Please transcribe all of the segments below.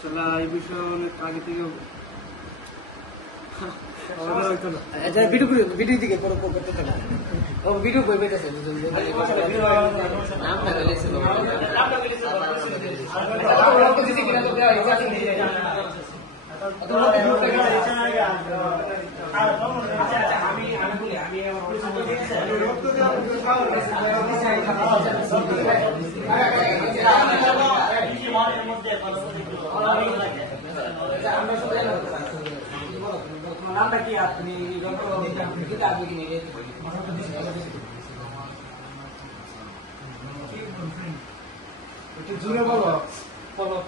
আসলে এই বিষয়ে অনেক আগে থেকে ভিডিও দিকে করতে থাকে ভিডিও বই পেতেছে নামটা কি আপনি একটু জুড়ে বলো বলো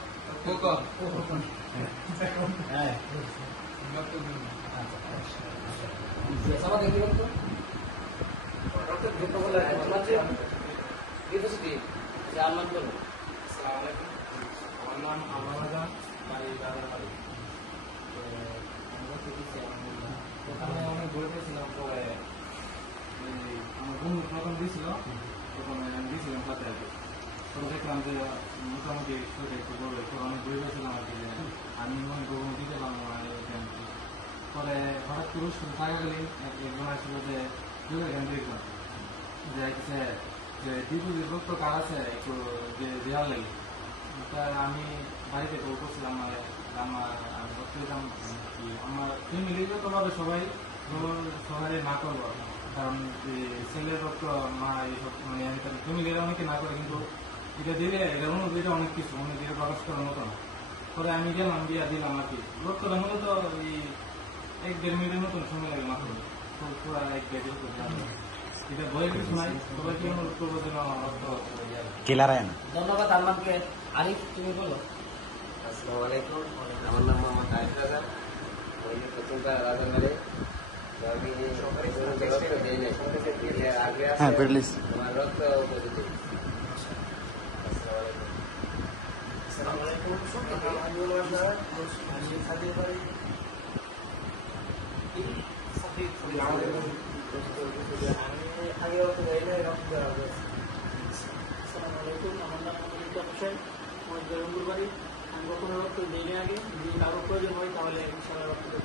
আমার নাম আলমাদা ওখানে অনেক বই পেয়েছিলাম পরে আমার বন্ধু প্রথম দিয়েছিল তখন আমি দিয়েছিলাম সাথে আর কি তখন দেখলাম যে মোটামুটি একটু বড় অনেক বই পেয়েছিলাম আর কি যে আমি মনে করবো দিতে পারবো না পরে হঠাৎ করে শুধু থাকাকালীন একজন আসছিল যে দেখলাম যে যে ডিপুজিট রক্ত কার আছে একটু যে দেওয়ার লাগে আমি বাড়িতে কল করছিলাম আমার ফ্যামিলি যতভাবে সবাই না করবো কারণ ছেলের রক্ত মা এইসব মানে ফ্যামিলিরা অনেকে না করে কিন্তু এটা দিলে এটা অনুযায়ী অনেক কিছু অনেক দিকে প্রকাশ করার মতো না পরে আমি গেলাম দিয়া দিলাম আর কি রক্তটা মূলত এই 1-1.5 মিনিটের মতন সময় লাগে মাত্র পুরো 1-1.5 এটা ভয়ের কিছু নাই সবাইকে অনুরোধ করবো যেন রক্ত ধন্যবাদ আমাকে আরিফ তুমি বলো আসসালামু আলাইকুম আমার নাম মোহাম্মদ আরিফ রাজা আমি প্রথমবার রাজা মেরে আমি রক্ত দিই নাই আগে আমার রক্ত পজিটিভ আসসালামু আলাইকুম আমার নাম হোসেন আমার বাড়ি আমি কখনো রক্ত দিই না আগে যদি কারো প্রয়োজন হয় তাহলে ইনশাআল্লাহ রক্ত দেব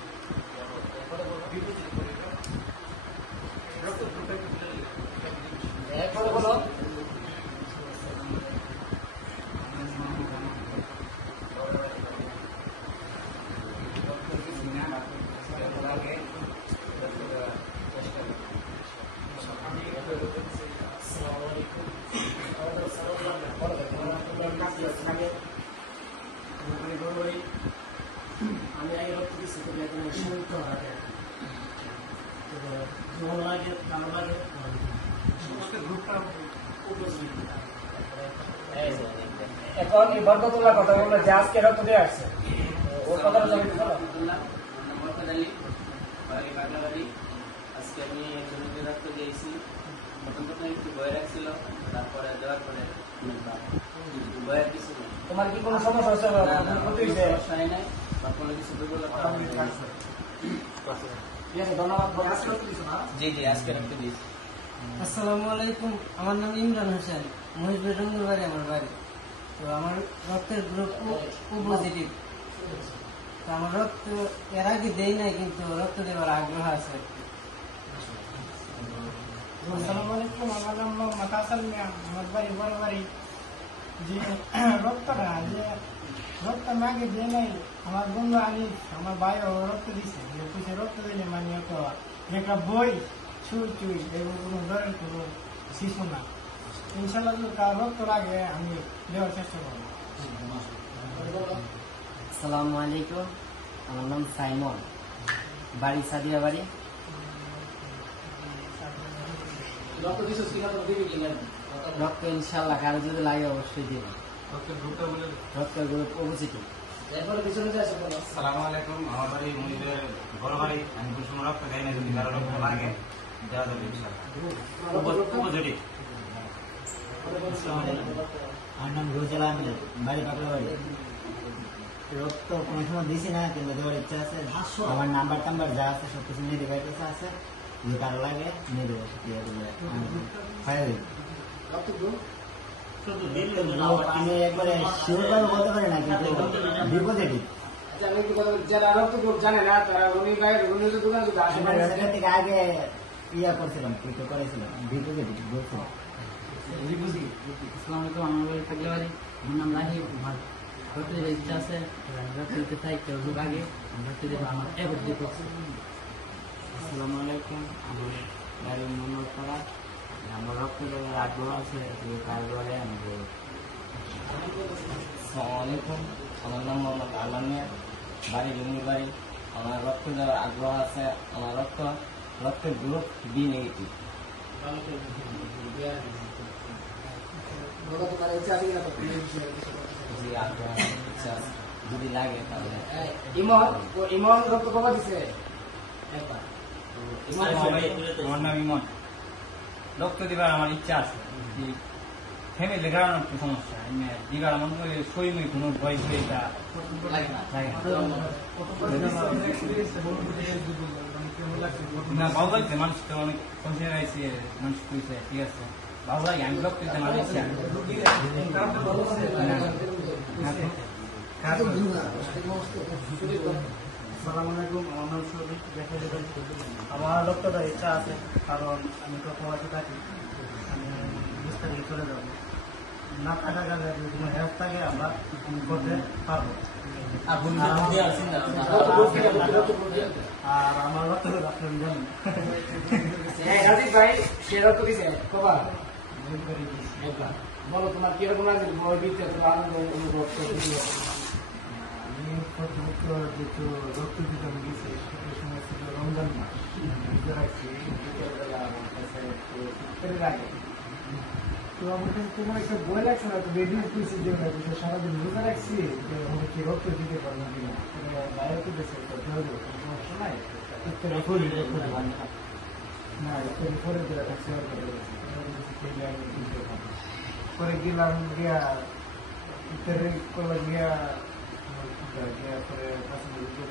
আমি আগে রক্ত দিচ্ছি ভালো লাগে ভালো লাগে এখন কি বরকতুল্লাহ কথা বললো যে আজকে রক্ত দিয়ে আসছে ওর কথাটা জানি আজকে আমি একজনকে রক্ত দিয়েছি প্রথম একটু ভয় রাখছিল তারপরে দেওয়ার পরে ভয়ের কিছু নেই তোমার কি কোনো সমস্যা হচ্ছে সমস্যা নাই বা কোনো কিছু জি জি আজকে রক্ত দিয়েছি আসসালামু আলাইকুম আমার নাম ইমরান হোসেন মহিষপুর রঙ্গুর বাড়ি আমার বাড়ি তো আমার রক্তের গ্রুপ ও পজিটিভ তো আমার রক্ত এর আগে দেই নাই কিন্তু রক্ত দেওয়ার আগ্রহ আছে আসসালামু আলাইকুম আমার নাম মোহাম্মদ হাসান মিয়া আমার বাড়ি বড় বাড়ি যে রক্তটা যে রক্ত মাকে দিয়ে নাই আমার বন্ধু আনি আমার ভাই রক্ত দিচ্ছে যে রক্ত দিলে মানে একটা বই চুই এবং কোনো ধরনের কোনো শিশু না ইনশাল্লাহ তার রক্ত লাগে আমি দেওয়ার চেষ্টা করবো আসসালামু আলাইকুম আমার নাম সাইমন বাড়ি সাদিয়া বাড়ি রক্ত ইনশাল্লাহ কারো যদি লাগে অবশ্যই দিব রক্তের গ্রুপ ও পজিটিভ আসসালামু আলাইকুম আমার বাড়ি মুনিদের বড় বাড়ি আমি কোনো সময় রক্ত দেয় না যদি কারো রক্ত লাগে দেওয়া যাবে উপযোগী আমার নাম রোজাল আহমেদ বাড়ি পাকলা বাড়ি রক্ত কোনো সময় দিছি না কিন্তু দেওয়ার ইচ্ছা আছে আমার নাম্বার টাম্বার যা আছে সব কিছু নিয়ে দেওয়ার ইচ্ছা আছে যদি কারো লাগে নিয়ে দেবো আমি একবারে শিওর ভাবে বলতে পারি না কিন্তু ডিপোজিটিভ আচ্ছা আমি কি কথা বলি, যারা রক্ত গ্রুপ জানে না তারা উনি ভাইয়ের উনি যদি দোকানে যদি আসে না থেকে আগে ইয়া করছিলাম কিছু করেছিলাম ডিপোজিটিভ বলছিলাম আসসালামু আলাইকুম, আমার বাড়ি থাকলে বাড়ি, আমার নাম রাহিম, আমার ভর্তি ইচ্ছা আছে, ভর্তি হতে চাই, কেউ রোগ আগে ভর্তি দেবো, আমার ভর্তি করছে। আসসালামু আলাইকুম, আমার বাড়ি মোহাম্মদ পাড়া, আমার রক্ত দেওয়ার আগ্রহ আছে, তারপরে আমি আসসালামু আলাইকুম, আমার নাম মোহাম্মদ আলম মিয়া, বাড়ি জমির বাড়ি, আমার রক্ত দেওয়ার আগ্রহ আছে, আমার রক্তের গ্রুপ বি নেগেটিভ। তোমার ইচ্ছা আছে কিনা যদি আগ্রহ ইচ্ছা আছে, যদি লাগে তাহলে ইমন রক্ত কবে দিছে? আমার নাম ইমন। রক্ত দিবার আমার ইচ্ছা আছে, ফ্যামিলি কারণ একটু সমস্যা দিবার আমার শরীর কোনো ভয় ভয় এটা লাগে না। না ভালো লাগছে, মানুষ তো অনেক কনসিডার আছে, মানুষ কইছে ঠিক আছে ভালো লাগে, আমি রক্ত দিতে আমার ইচ্ছা। আসসালামু আলাইকুম, আমার নাম সৌভিক। আমার রক্তটা ইচ্ছা আছে, কারণ আমি তো পড়াতে থাকি, আমি 20 তারিখে চলে যাব। না থাকা গেলে যদি কোনো হেল্প থাকে আমরা করতে পারবো। আর আমার রক্তটা আপনার জানেন রাজীব ভাই সে রক্ত দিছে কবা? বলো তোমার কিরকম আছে, আনন্দ অনুভব করতে? আমি প্রথমত যেহেতু রক্ত দিতে গেছি সেই সময় ছিল রমজান মাস, বুঝতে রাখছি বিকেলবেলা আমার কাছে একটু লাগে। তো আমার কাছে তোমার একটা বই লাগছে না, তো রেডিও করছি যে সারাদিন বুঝে রাখছি যে আমি কি রক্ত দিতে পারবো কিনা, বাইরে তো দেশে সমস্যা নাই, ইত্যাদি করি না ইত্যাদি করে দিলে শেয়ার করে পরে গেলাম গিয়া ইত্যাদি করলাম গিয়া পরে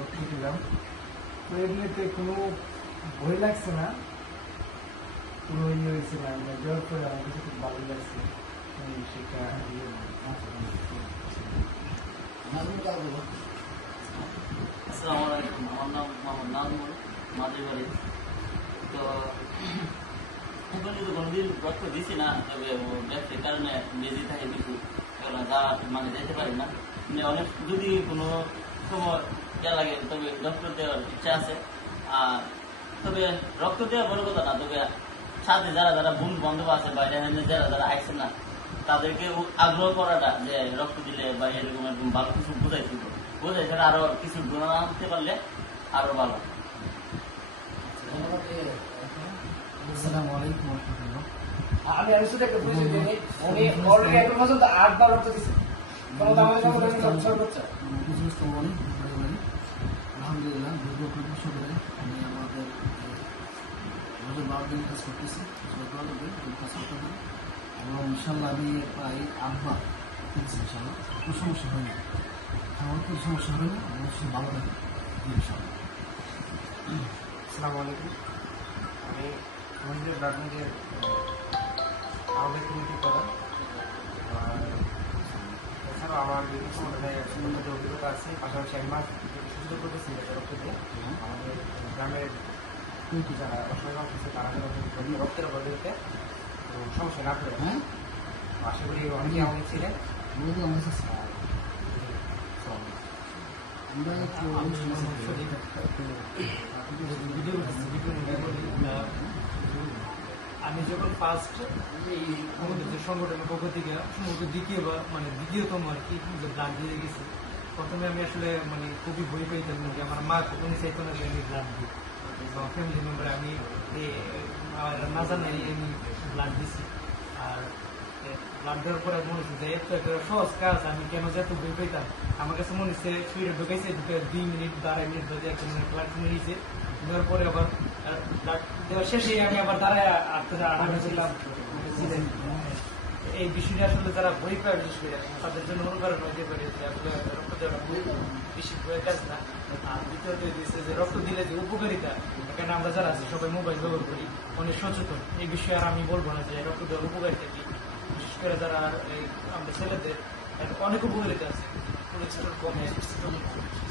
রক্ত দিলাম। তো এমনিতে কোনো ভয় লাগছে না, কোনো ইয়ে হয়েছে না, দেওয়ার পরে আমার কাছে খুব ভালো লাগছে সেটা। আসসালামু আলাইকুম, আমার নাম মোহাম্মদ নাজমুল, মাঝে বাড়ি। তো কোনোদিন রক্ত দিছি না, তবে ব্যক্তির কারণে বেজি থাকে কিছু যা মানে যেতে পারি না, অনেক যদি কোনো সময় যা লাগে তবে রক্ত দেওয়ার ইচ্ছা আছে। আর তবে রক্ত দেওয়া বড় কথা না, তবে সাথে যারা যারা বন্ধু বান্ধব আছে বা যারা যারা আসছে না তাদেরকে আগ্রহ করাটা যে রক্ত দিলে বা এরকম এরকম ভালো কিছু বোঝাই সেটা আরো কিছু গুণা আনতে পারলে আরো ভালো। আসসালামু আলাইকুম। আমি শুধু একটা বুঝে দিই, উনি অলরেডি এখন পর্যন্ত 8 বার রক্ত দিচ্ছে। সর্বোচ্চ আলহামদুলিল্লাহ দুর্গা শুক্রে আমি আমাদের 12 দিন কাজ করতেছি, কাজ করতে হবে এবং ইনশাল্লাহ আমি প্রায় 8 বার কিনছি, ইনশাল্লাহ কোনো সমস্যা হয় না, আমার কোনো সমস্যা হবে না, আমার সে ভালো থাকে ইনশাল্লাহ। আসসালামু আলাইকুম, আমি আমাদের ব্লাডের আহ্বায়ক কমিটি করা, এছাড়াও আমার বিভিন্ন সম্বন্ধে অভিজ্ঞতা আছে, পাশাপাশি এক মাস সুযোগ করতেছি রক্ত দিয়ে আমাদের গ্রামের যারা অসহায় আছে তারা রক্তের অভাবে সমস্যা না করে। আশা করি অনেকে আমাদের ছিলেন। আমি যখন ফার্স্ট এই আমাদের যে সংগঠনের পক্ষ থেকে সম্ভবত দ্বিতীয়তম আর কি ব্লাড দিয়ে গেছি, প্রথমে আমি আসলে মানে খুবই ভয় পেয়েছিলাম যে আমার মা কখনই চাইতো না যে আমি ব্লাড দিই, এবং ফ্যামিলি মেম্বার আমি না জানাই আমি ব্লাড দিছি। আর ব্লাড দেওয়ার পরে মনে হচ্ছে যে এত একটা সহজ কাজ, আমি কেন যে এত ভয় পেতাম। আমার কাছে মনে হচ্ছে শরীরে ঢুকাইছে 2 মিনিট 2.5 মিনিট ধরে একটা ব্লাড কিনে নিয়েছে, দেওয়ার পরে আবার ব্লাড দেওয়ার শেষে আমি আবার দাঁড়ায় আটকেছিলাম। এই বিষয়টা আসলে যারা বই পায় বিশেষ করে তাদের জন্য অনুকরণ হতে পারে যে আসলে রক্ত দেওয়া বেশি বইয়ের কাজ না। আর দ্বিতীয়ত দিয়েছে যে রক্ত দিলে যে উপকারিতা, এখানে আমরা যারা আছি সবাই মোবাইল ব্যবহার করি, অনেক সচেতন এই বিষয়ে। আর আমি বলবো না যে রক্ত দেওয়ার উপকারিতা কি, বিশেষ করে যারা আমাদের ছেলেদের অনেক উপকারিতা আছে। কোলেস্ট্রল কমে,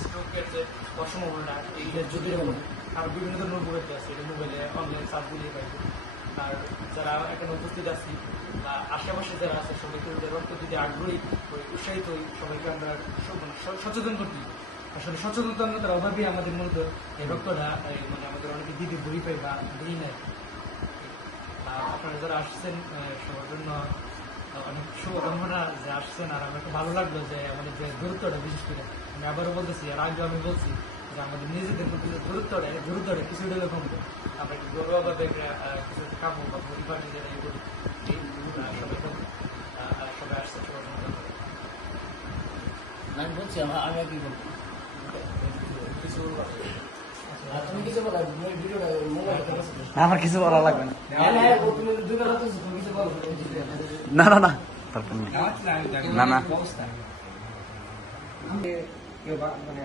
স্ট্রোকের যে সম্ভাবনা এইটার যদি আর বিভিন্ন ধরনের উপকারিতা আছে, এটা মোবাইলে অনলাইন সার্চগুলি পাইবে। আর যারা এখানে উপস্থিত আছি বা আশেপাশে যারা আছে সবাইকে ওদের রক্ত দিতে আগ্রহী ওই উৎসাহিত হই, সবাইকে আমরা সচেতন করতে। আসলে সচেতনতার অভাবে আমাদের মূলত এই রক্তটা মানে আমাদের অনেকে দিতে বই পাই বা দিই নাই। আপনারা যারা আসছেন সবার জন্য অনেক শুভকামনা যে আসছেন। আর আমার খুব ভালো লাগলো যে আমাদের যে দূরত্বটা, বিশেষ করে আমি আবারও বলতেছি, আর আগে আমি বলছি যে আমাদের নিজেদের মধ্যে যে দূরত্বটা কিছুটা কমবে। আমরা একটু গৌরবভাবে কিছু একটা কামো বা পরিবার যেটা এই করি সবাই আসছে সবার জন্য। আমি বলছি আমি কি বলবো কিছু তুমি কিছু বলো ভিডিওটা মোবাইল আমার কিছু বলা লাগবে না। তুমি দুই বেলা তো তুমি কিছু বলো না না না তারপর না না মানে